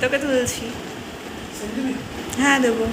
তোকে তুলছি। হ্যাঁ দেবো।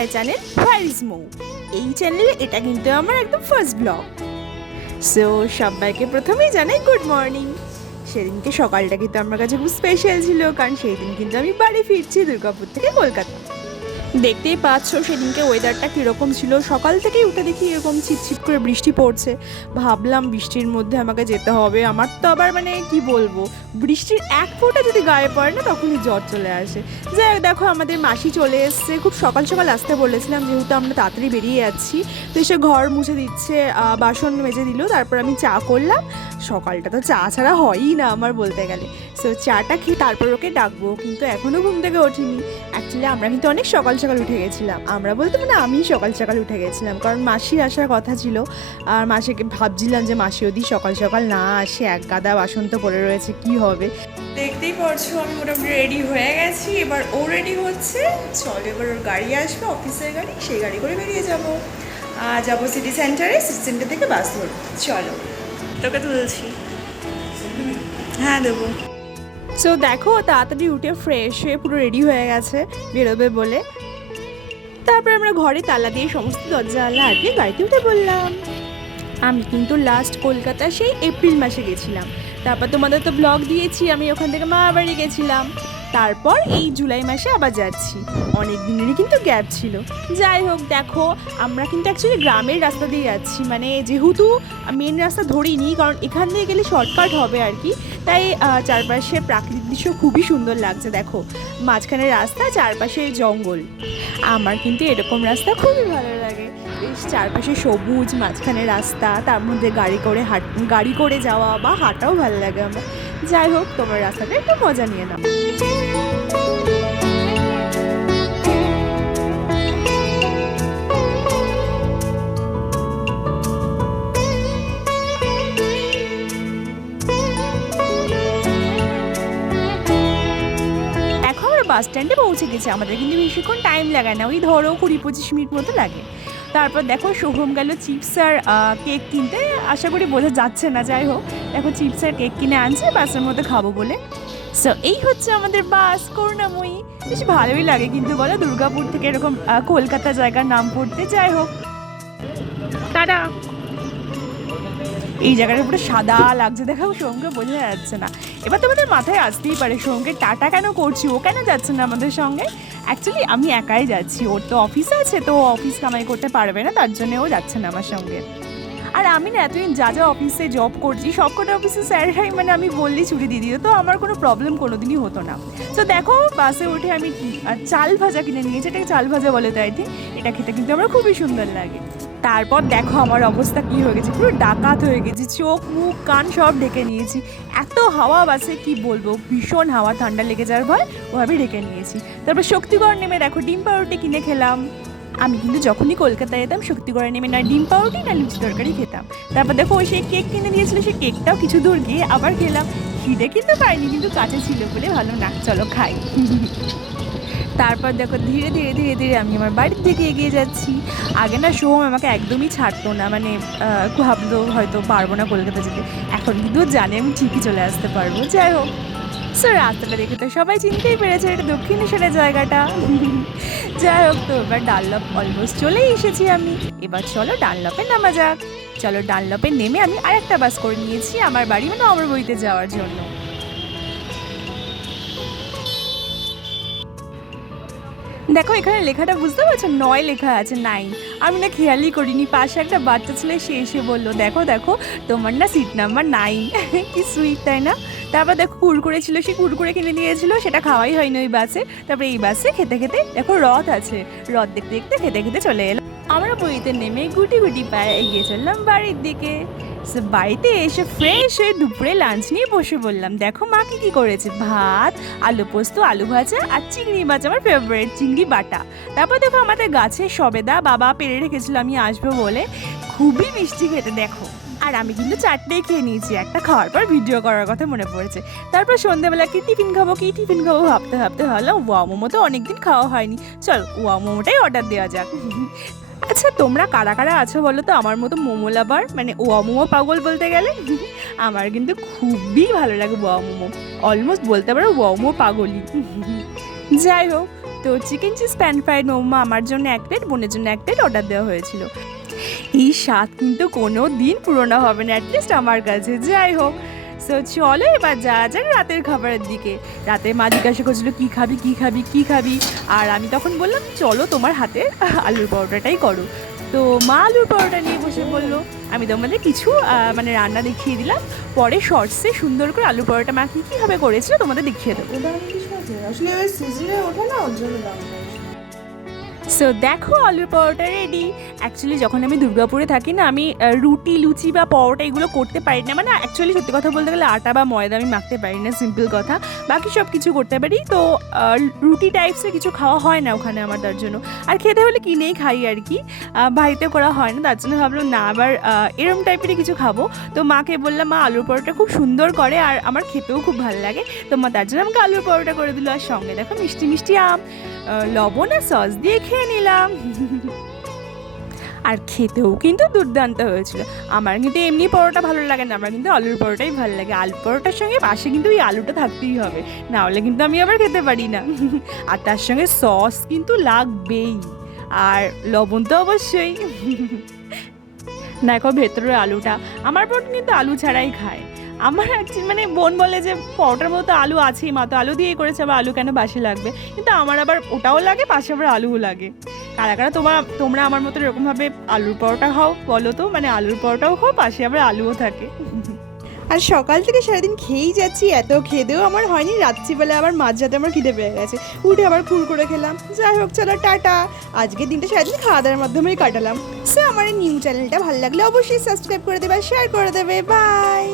মাই চ্যানেল হোয়ার ইজ মৌ। এই চ্যানেলে এটা কিন্তু আমার একদম ফার্স্ট ব্লগ। সো সবাইকে প্রথমেই জানাই গুড মর্নিং। সেদিনকে সকালটা কিন্তু আমার কাছে খুব স্পেশাল ছিল, কারণ সেই দিন কিন্তু আমি বাড়ি ফিরছি দুর্গাপুর থেকে কলকাতা। দেখতেই পাচ্ছ সেদিনকে ওয়েদারটা কীরকম ছিল। সকাল থেকেই উঠে দেখি এরকম ছিপছিপ করে বৃষ্টি পড়ছে। ভাবলাম বৃষ্টির মধ্যে আমাকে যেতে হবে। আমার তো আবার মানে কি বলবো, বৃষ্টির এক ফোঁটা যদি গায়ে পড়ে না তখনই জ্বর চলে আসে। যাই হোক, দেখো আমাদের মাসি চলে এসছে। খুব সকাল সকাল আসতে বলেছিলাম, যেহেতু আমরা তাড়াতাড়ি বেরিয়ে যাচ্ছি। তো এসে ঘর মুছে দিচ্ছে, বাসন মেজে দিল। তারপর আমি চা করলাম। সকালটা তো চা ছাড়া হয়ই না আমার বলতে গেলে। সো চাটা খেয়ে তারপর ওকে ডাকবো, কিন্তু এখনও ঘুম থেকে ওঠিনি। অ্যাকচুয়ালি আমরা কিন্তু অনেক সকাল সকাল উঠে গেছিলাম। আমরা বলতে মানে আমি সকাল সকাল উঠে গেছিলাম, কারণ মাসির আসার কথা ছিল। আর মাসিকে ভাবছিলাম যে মাসি যদি সকাল সকাল না আসে, এক গাদা বাসন তো পড়ে রয়েছে, কি হবে। দেখতেই পারছো আমি মোটামুটি রেডি হয়ে গেছি। এবার ও রেডি হচ্ছে। চল এবার ওর গাড়ি আসবে, অফিসের গাড়ি, সেই গাড়ি করে বেরিয়ে যাবো। যাবো সিটি সেন্টারে, সিটি সেন্টার থেকে বাস ধরবো। চলো, তোকে তুলছি। হ্যাঁ দেবো। সো দেখো তাড়াতাড়ি উঠে ফ্রেশ হয়ে পুরো রেডি হয়ে গেছে বেরোবে বলে। তারপর আমরা ঘরে তালা দিয়ে সমস্ত দরজা আলা আটকে গাড়িতে উঠে বললাম। আমি কিন্তু লাস্ট কলকাতা সেই এপ্রিল মাসে গেছিলাম। তারপর তোমাদের তো ব্লগ দিয়েছি, আমি ওখান থেকে মামার বাড়ি গেছিলাম। তারপর এই জুলাই মাসে আবার যাচ্ছি। অনেক দিনেরই কিন্তু গ্যাপ ছিল। যাই হোক, দেখো আমরা কিন্তু অ্যাকচুয়ালি গ্রামের রাস্তা দিয়ে যাচ্ছি, মানে যেহেতু মেন রাস্তা ধরিনি, কারণ এখান থেকে গেলে শর্টকাট হবে আর কি। তাই চারপাশে প্রাকৃতিক দৃশ্য খুবই সুন্দর লাগছে। দেখো মাঝখানে রাস্তা, চারপাশে জঙ্গল। আমার কিন্তু এরকম রাস্তা খুবই ভালো লাগে। বেশ চারপাশে সবুজ, মাঝখানে রাস্তা, তার মধ্যে গাড়ি করে যাওয়া বা হাঁটাও ভালো লাগে আমার। যাই হোক, তোমার রাস্তাটা একটু মজা নিয়ে নাও। বাস স্ট্যান্ডে পৌঁছে গেছে। আমাদের কিন্তু বেশিক্ষণ টাইম লাগে না, ওই ধরো 20-25 মিনিট মতো লাগে। তারপর দেখো সোহম গেল চিপস আর কেক কিনতে। আশা করি বোঝা যাচ্ছে না। যাই হোক, দেখো চিপস আর কেক কিনে আনছে বাসের মধ্যে খাবো বলে। সো এই হচ্ছে আমাদের বাস, করুণাময়ী। বেশ ভালোই লাগে কিন্তু বলো, দুর্গাপুর থেকে এরকম কলকাতা জায়গার নাম পড়তে। যাই হোক, টাটা। এই জায়গাটা পুরো সাদা লাগছে, দেখো সোহমকে বোঝা যাচ্ছে না। এবার তোমাদের মাথায় আসতেই পারে সোহমকে টাটা কেন করছি, ও কেন যাচ্ছে না আমাদের সঙ্গে। অ্যাকচুয়ালি আমি একাই যাচ্ছি, ওর তো অফিস আছে, তো অফিস কামাই করতে পারবে না, তার জন্য ও যাচ্ছে না আমার সঙ্গে। আর আমি না এতদিন যা যা অফিসে জব করছি সবকটা অফিসে স্যাররাই মানে আমি বললেই ছুটি দিয়ে দিত, তো আমার কোনো প্রবলেম কোনো দিনই হতো না। তো দেখো বাসে উঠে আমি চাল ভাজা কিনে নিয়েছি। এটাকে চাল ভাজা বলে তো আই থিঙ্ক। এটা খেতে কিন্তু আমার খুবই সুন্দর লাগে। তারপর দেখো আমার অবস্থা কী হয়ে গেছে, পুরো ডাকাত হয়ে গেছি। চোখ মুখ কান সব ঢেকে নিয়েছি। এত হাওয়া বাসে কি বলবো, ভীষণ হাওয়া, ঠান্ডা লেগে যাওয়ার ভয়, ওভাবে ঢেকে নিয়েছি। তারপর শক্তিগড় নেমে দেখো ডিম পাউরুটি কিনে খেলাম। আমি কিন্তু যখনই কলকাতায় যেতাম শক্তিগড়ে নেমে না ডিম পাউরুটি না লুচি তরকারি খেতাম। তারপর দেখো ওই সেই কেক কিনে দিয়েছিল, সেই কেকটাও কিছু দূর গিয়ে আবার খেলাম। খিদে কিন্তু পাইনি, কিন্তু কাছে ছিল বলে ভালো না, চলো খাই। তারপর দেখো ধীরে ধীরে ধীরে ধীরে আমি আমার বাড়ির দিকে এগিয়ে যাচ্ছি। আগে না সোহম আমাকে একদমই ছাড়তো না, মানে ভাবলো হয়তো পারবো না কলকাতা যেতে। এখন কিন্তু জানে আমি ঠিকই চলে আসতে পারবো। যাই হোক, সো রাস্তাটা দেখে তো সবাই চিনতেই পেরেছে এটা দক্ষিণেশ্বরের জায়গাটা। যাই হোক, তো এবার ডানলপ অলমোস্ট চলেই এসেছি আমি। এবার চলো ডানলপে নামা যাক। চলো ডানলপে নেমে আমি আরেকটা বাস করে নিয়েছি আমার বাড়ি মানে অমরবইতে যাওয়ার জন্য। দেখো এখানে লেখাটা বুঝতে পারছো, 9 লেখা আছে, 9। আমি না খেয়ালই করিনি, পাশে একটা বাচ্চা ছেলে সে এসে বললো দেখো দেখো তোমার না সিট নাম্বার 9। কি সুইট তাই না? তারপর দেখো কুরকুরে ছিল, সে কুরকুরে কিনে দিয়েছিল, সেটা খাওয়াই হয়নি ওই বাসে। তারপরে এই বাসে খেতে খেতে দেখো রথ আছে, রথ দেখতে দেখতে খেতে খেতে চলে এলো। আমরা বইতে নেমে গুটি গুটি পায়ে এগিয়ে চললাম বাড়ির দিকে। বাড়িতে এসে ফ্রেশ হয়ে দুপুরে লাঞ্চ নিয়ে বসে বললাম। দেখো মা কি করেছে, ভাত, আলু পোস্ত, আলু ভাজা আর চিংড়ি মাছ, আমার ফেভারিট চিংড়ি বাটা। তারপর দেখো আমাদের গাছে সবেদা বাবা পেরে রেখেছিল আমি আসবো বলে, খুবই মিষ্টি খেতে দেখো। আর আমি কিন্তু 4টেই খেয়ে নিয়েছি, একটা খাওয়ার পর ভিডিও করার কথা মনে পড়েছে। তারপর সন্ধ্যাবেলা কি টিফিন খাবো ভাবতে ভাবতে হলো ওয়াও মোমো তো অনেকদিন খাওয়া হয়নি, চল ওয়াও মোমোটাই অর্ডার দেওয়া যাক। আচ্ছা তোমরা কারা কারা আছো বলো তো আমার মতো মোমো লাভার, মানে ওয়া মোমো পাগল বলতে গেলে? আমার কিন্তু খুবই ভালো লাগে ওয়া মোমো, অলমোস্ট বলতে পারো ওয়া মোমো পাগলই। যাই হোক, তো chicken cheese pan fried momo আমার জন্য 1 প্লেট, বোনের জন্য 1 প্লেট অর্ডার দেওয়া হয়েছিল। এই স্বাদ কিন্তু কোনো দিন পুরোনো হবে না, অ্যাটলিস্ট আমার কাছে। যাই হোক, সো চলো এবার যাওয়া যাক রাতের খাবারের দিকে। রাতে মা জিজ্ঞাসা করছিল কী খাবি, আর আমি তখন বললাম চলো তোমার হাতে আলুর পরোটাটাই করো। তো মা আলুর পরোটা নিয়ে বসে বললো। আমি তোমাদের কিছু মানে রান্না দেখিয়ে দিলাম, পরে শর্টসে সুন্দর করে আলুর পরোটা মা কীভাবে করেছিল তোমাদের দেখিয়ে দেবো। আসলে ওই সিজনে ওঠে না, ওর জন্য দাম। সো দেখো আলুর পরোটা রেডি। অ্যাকচুয়ালি যখন আমি দুর্গাপুরে থাকি না, আমি রুটি লুচি বা পরোটা এগুলো করতে পারি না, মানে অ্যাকচুয়ালি সত্যি কথা বলতে গেলে আটা বা ময়দা আমি মাখতে পারি না, সিম্পল কথা। বাকি সব কিছু করতে পারি। তো রুটি টাইপসের কিছু খাওয়া হয় না ওখানে আমার, তার জন্য আর খেতে হলে কিনেই খাই আর কি, বাড়িতে করা হয় না, তার জন্য ভাবলাম না আবার এরম টাইপেরই কিছু খাবো। তো মাকে বললাম মা আলুর পরোটা খুব সুন্দর করে আর আমার খেতেও খুব ভালো লাগে, তো মা তার জন্য আমাকে আলুর পরোটা করে দিল। আর সঙ্গে দেখো মিষ্টি মিষ্টি আম, লবণ আর সস দিয়ে খেয়ে নিলাম। আর খেতেও কিন্তু দুর্দান্ত হয়েছিল। আমার কিন্তু এমনি পরোটা ভালো লাগে না, আমার কিন্তু আলুর পরোটাই ভালো লাগে। আলুর পরোটার সঙ্গে পাশে কিন্তু ওই আলুটা থাকতেই হবে, না হলে কিন্তু আমি আবার খেতে পারি না। আর তার সঙ্গে সস কিন্তু লাগবেই, আর লবণ তো অবশ্যই। দেখো ভেতরের আলুটা, আমার বোন কিন্তু আলু ছাড়াই খায়। আমার অ্যাকচুয়ালি মানে বোন বলে যে পরোটার মতো আলু আছেই, মা তো আলু দিয়েই করেছে, আবার আলু কেন বাসি লাগবে, কিন্তু আমার আবার ওটাও লাগে, পাশে আবার আলুও লাগে। কারা কারা তোমরা আমার মতো এরকমভাবে আলুর পরোটা খাও বলো তো, মানে আলুর পরোটাও খাও, পাশে আবার আলুও থাকে। আর সকাল থেকে সারাদিন খেয়েই যাচ্ছি, এত খেদেও আমার হয়নি, রাত্রিবেলা আবার মাঝরাতে আমার খিদে পেয়ে গেছে, উঠে আবার কুরকুরে খেলাম। যাই হোক চলো টাটা, আজকের দিনটা সারাদিন খাওয়া দাওয়ার মাধ্যমেই কাটালাম। সো আমার এই নিউ চ্যানেলটা ভালো লাগলে অবশ্যই সাবস্ক্রাইব করে দেবে, শেয়ার করে দেবে, বাই।